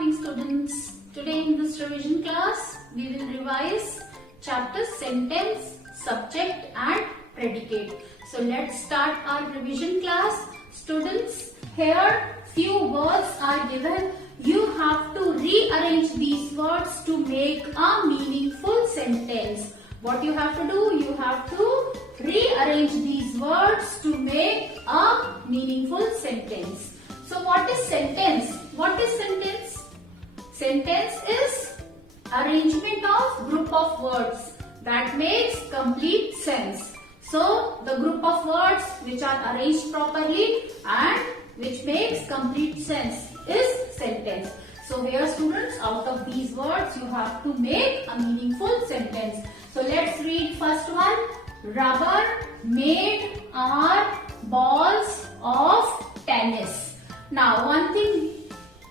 morning students. Today in this revision class, we will revise chapter sentence, subject and predicate. So let's start our revision class. Students, here few words are given. You have to rearrange these words to make a meaningful sentence. What you have to do? You have to rearrange these words to make a meaningful sentence. So what is sentence? What is sentence? Sentence is arrangement of group of words that makes complete sense. So the group of words which are arranged properly and which makes complete sense is sentence. So here students, out of these words you have to make a meaningful sentence. So let's read first one. Rubber made our balls of tennis. Now one thing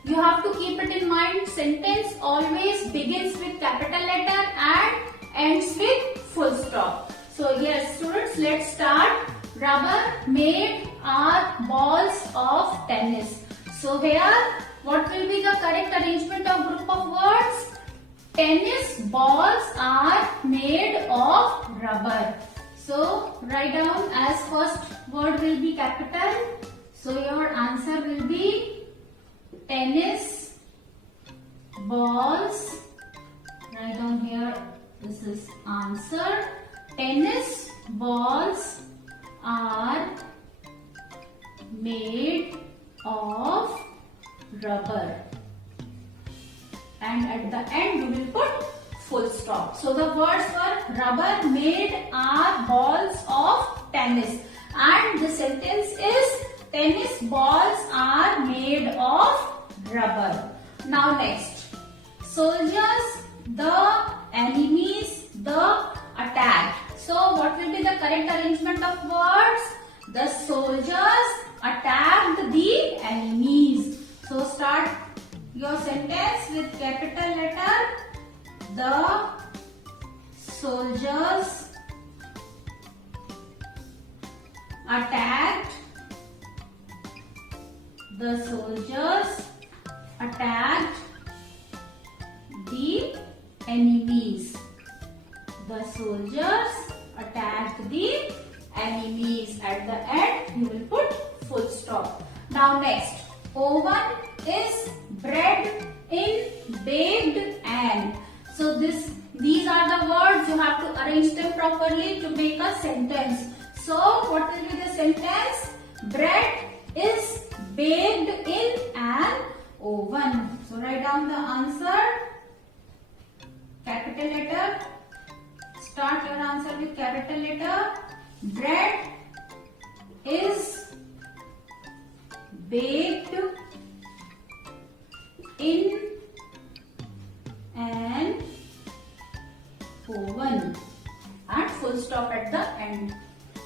you have to keep it in mind, sentence always begins with capital letter and ends with full stop. So yes students, let's start. Rubber made our balls of tennis. So here what will be the correct arrangement of group of words? Tennis balls are made of rubber. So write down as first word will be capital. So your answer will be tennis balls. Write down here, this is answer. Tennis balls are made of rubber. And at the end you will put full stop. So the words were rubber made our balls of tennis. And the sentence is tennis balls are made of rubber. Now next. Soldiers, the enemies, the attacked. So what will be the correct arrangement of words? The soldiers attacked the enemies. So start your sentence with capital letter. The soldiers attacked. The soldiers attacked the enemies. The soldiers attacked the enemies. At the end, you will put full stop. Now next, oven is bread in baked and. So these are the words, you have to arrange them properly to make a sentence. So what will be the sentence? Bread is baked in an oven. So write down the answer. Capital letter. Start your answer with capital letter. Bread is baked in an oven. And full stop at the end.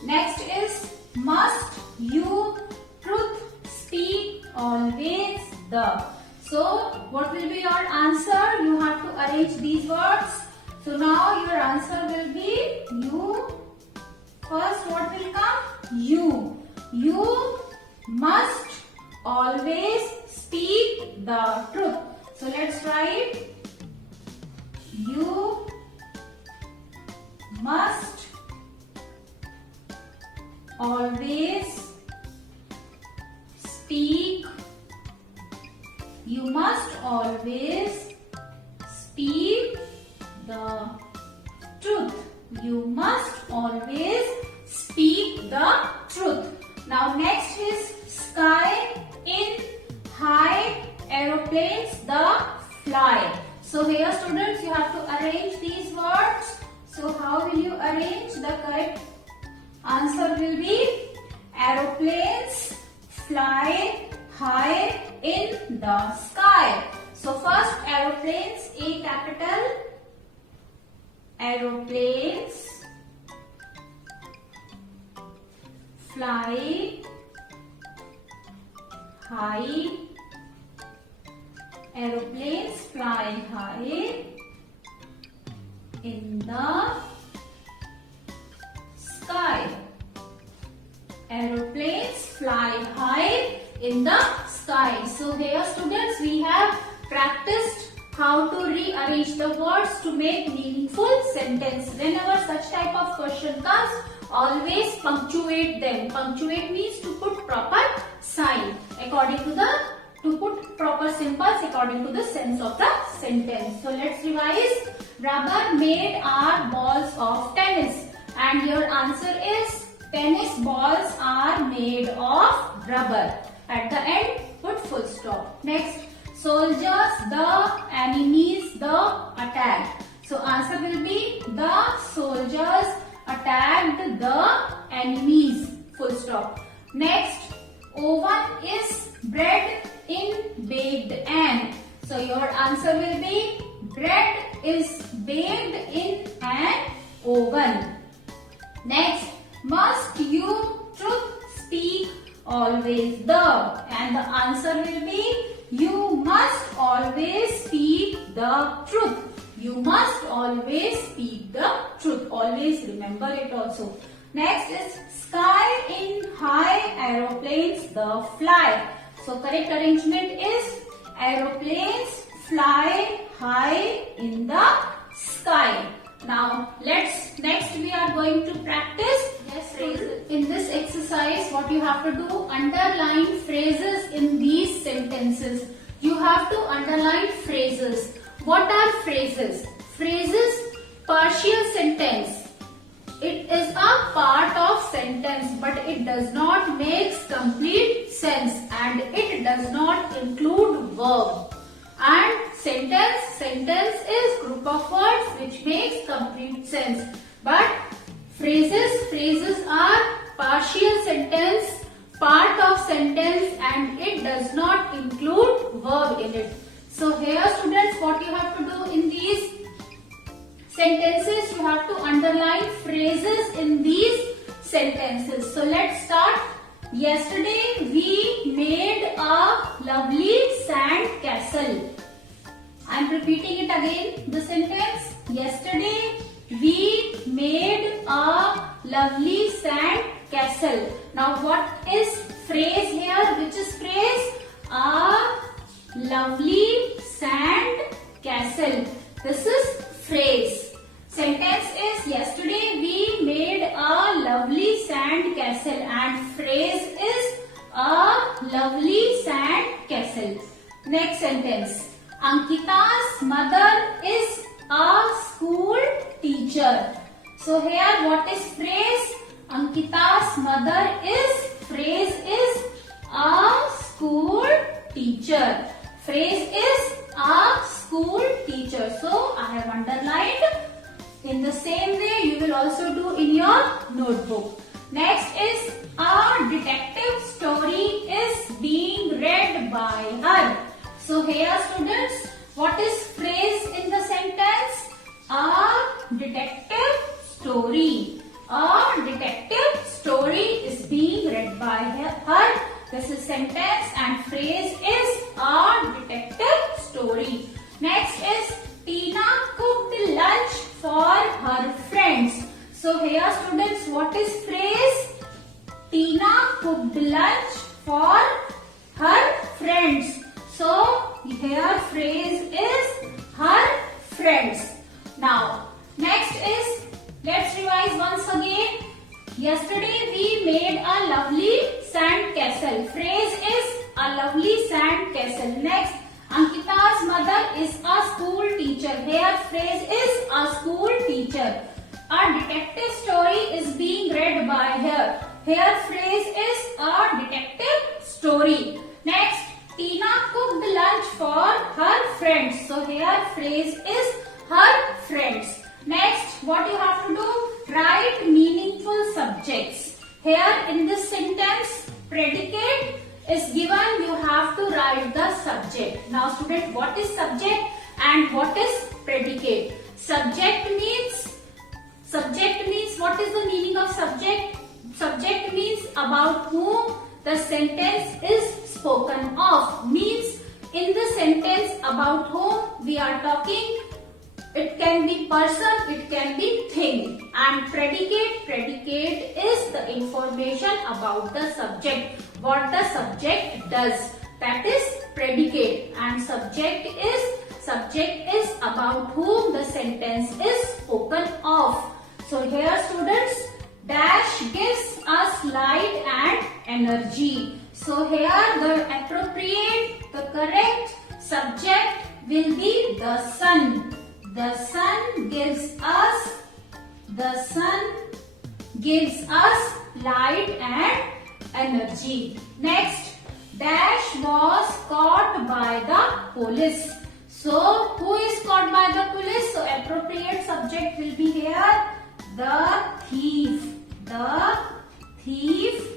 Next is must you truth speak always the. So what will be your answer? You have to arrange these words. So now your answer will be you. First what will come? You. You must always speak the truth. So let's write. You must always speak. You must always speak the truth. You must always speak the truth. Now next is sky in high aeroplanes the fly. So here students, you have to arrange these words. So how will you arrange? The correct answer will be aeroplanes fly high in the sky. So first aeroplanes, A capital. Aeroplanes fly high. Aeroplanes fly high in the sky. Aeroplanes fly high in the sky. So here students, we have practiced how to rearrange the words to make meaningful sentence. Whenever such type of question comes, always punctuate them. Punctuate means to put proper sign according to the, to put proper symbols according to the sense of the sentence. So let's revise. Rubber made our balls of tennis. And your answer is tennis balls are made of rubber. At the end, put full stop. Next, soldiers, the enemies, the attack. So answer will be the soldiers attacked the enemies. Full stop. Next, oven is bread in baked an. So your answer will be bread is baked in an oven. Next, must you truth speak always the, and the answer will be you must always speak the truth. You must always speak the truth. Always remember it also. Next is sky in high aeroplanes the fly. So correct arrangement is aeroplanes fly high in the sky. Now next we are going to practice phrases. In this exercise, what you have to do, underline phrases in these sentences. You have to underline phrases. What are phrases? Phrases, partial sentence. It is a part of sentence, but it does not make complete sense and it does not include verb. And sentence is group of words which makes complete sense. But phrases are partial sentence, part of sentence, and it does not include verb in it. So here students, what you have to do in these sentences, you have to underline phrases in these sentences. So let's start. Yesterday we made a lovely sand castle. I am repeating it again, the sentence. Yesterday we made a lovely sand castle. Now what is phrase here? Which is phrase? A lovely sand castle. This is phrase. Sentence is yesterday we made a lovely sand castle, and phrase is a lovely sand castle. Next sentence. Ankita's mother is a school teacher. So here what is phrase? Ankita's mother is, phrase is a school teacher. Phrase is a school teacher. So I have underlined. In the same way you will also do in your notebook. Next is a detective story is being read by her. So here students, what is phrase in the sentence? A detective story. A detective story is being read by her. This is sentence and phrase is a detective story. Next is Tina cooked lunch for her friends. So here students, what is phrase? Tina cooked lunch for her friends. So here phrase is her friends. Now next is, let's revise once again. Yesterday we made a lovely sand castle. Phrase is a lovely sand castle. Next, Ankita's mother is a school teacher. Here phrase is a school teacher. A detective story is being read by her. Here phrase is a detective story. Next, Tina cooked lunch for her friends. So here phrase is her friends. Next, what you have to do? Write meaningful subjects. Here in this sentence, predicate is given, you have to write the subject. Now student, what is subject and what is predicate? Subject means what is the meaning of subject? Subject means about whom the sentence is spoken of. Means in the sentence about whom we are talking, it can be person, it can be thing. And predicate is the information about the subject, what the subject does. That is predicate. And subject is about whom the sentence is spoken of. So here students, dash gives us light and energy. So here the correct subject will be the sun. The sun gives us light and energy. Next, dash was caught by the police. So who is caught by the police? So appropriate subject will be here the thief. The thief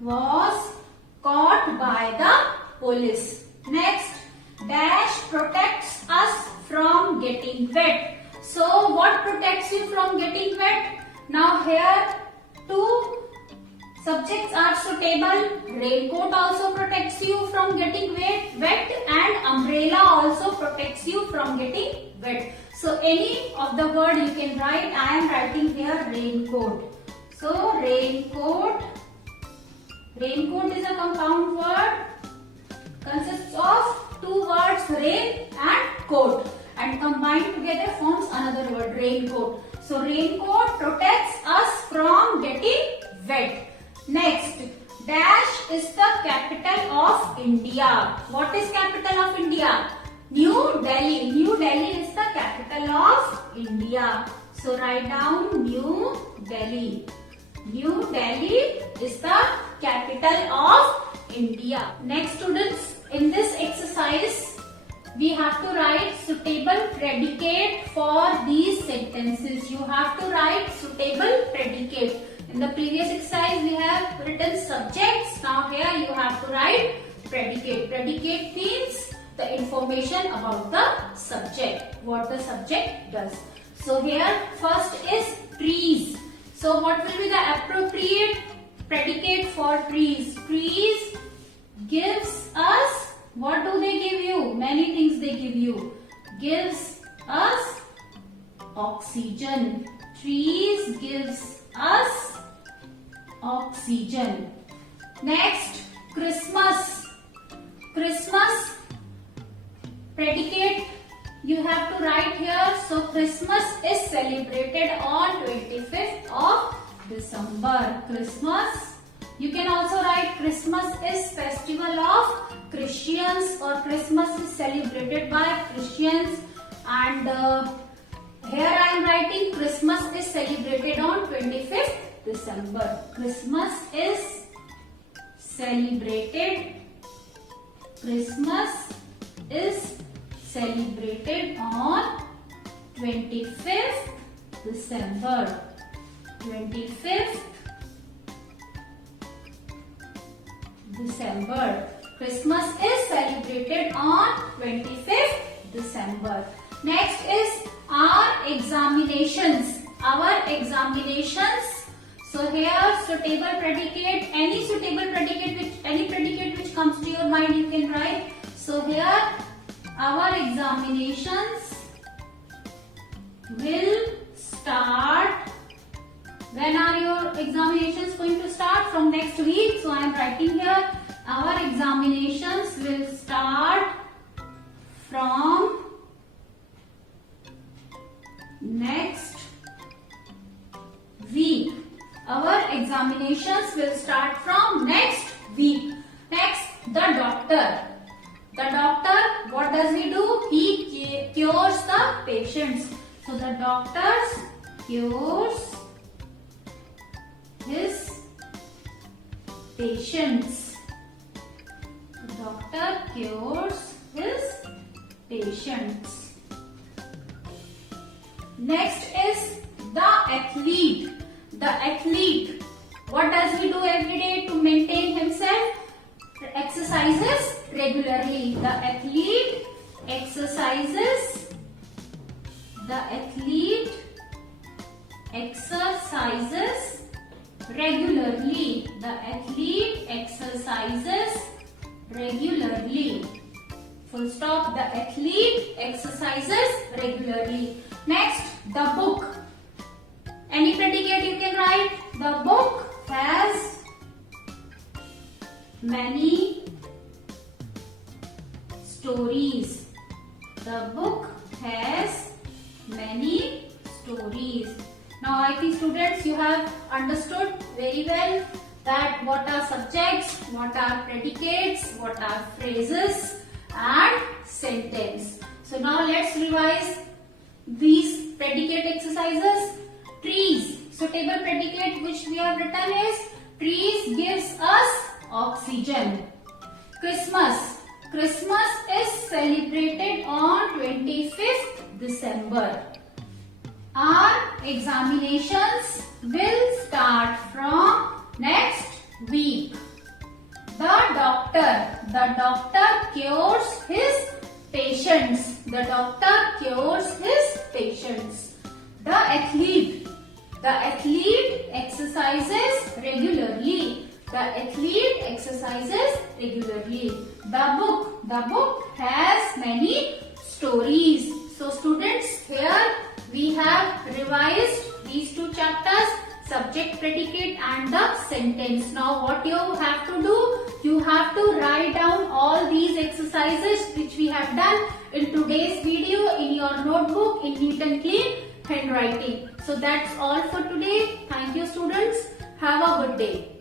was caught by the police. Next, dash protects us from getting wet. So what protects you from getting wet? Now here two subjects are suitable. Raincoat also protects you from getting wet and umbrella also protects you from getting wet. So any of the word you can write. I am writing here raincoat. So raincoat is a compound word, consists of two words, rain and coat, and combined together forms another word, raincoat. So raincoat protects us from getting wet. Next, dash is the capital of India. What is capital of India? New Delhi. New Delhi is the capital of India. So write down New Delhi. New Delhi is the capital of India. Next students, in this exercise, we have to write suitable predicate for these sentences. You have to write suitable predicate. In the previous exercise, we have written subjects. Now here you have to write predicate. Predicate means the information about the subject, what the subject does. So here first is trees. So what will be the appropriate predicate for trees? Trees gives us, what do they give you? Many things they give you. Gives us oxygen. Trees gives us oxygen. Next, Christmas. Christmas predicate you have to write here. So Christmas is celebrated on 25th of December. Christmas. You can also write Christmas is festival of Christians, or Christmas is celebrated by Christians. And here I am writing Christmas is celebrated on 25th December. Christmas is celebrated. Christmas is celebrated on 25th December. 25th December. Christmas is celebrated on 25th December. Next is our examinations. Our examinations. So here suitable predicate, any predicate which comes to your mind you can write. So here our examinations will start. When are your examinations going to start? From next week. So I am writing here our examinations will start from next week. Our examinations will start from next week. Next, the doctor. The doctor, what does he do? He cures the patients. So the doctor cures his patients. The doctor cures his patients. Next is the athlete. The athlete, what does he do every day to maintain himself? Exercises regularly. The athlete exercises. The athlete exercises regularly. The athlete exercises regularly. Full stop. The athlete exercises regularly. Next, the book. Any predicate you can write. The book has many stories. The book has many stories. Now I think students you have understood very well that what are subjects, what are predicates, what are phrases and sentence. So now let's revise these predicate exercises. Trees. Suitable predicate which we have written is trees gives us oxygen. Christmas. Christmas is celebrated on 25th December. Our examinations will start from next week. The doctor cures his patients. The doctor cures his patients. The athlete exercises regularly. The athlete exercises regularly. The book has many stories. So students, here we have revised these two chapters, subject, predicate and the sentence. Now what you have to do? You have to write down all these exercises which we have done in today's video in your notebook in neat and clean handwriting. So that's all for today. Thank you students. Have a good day.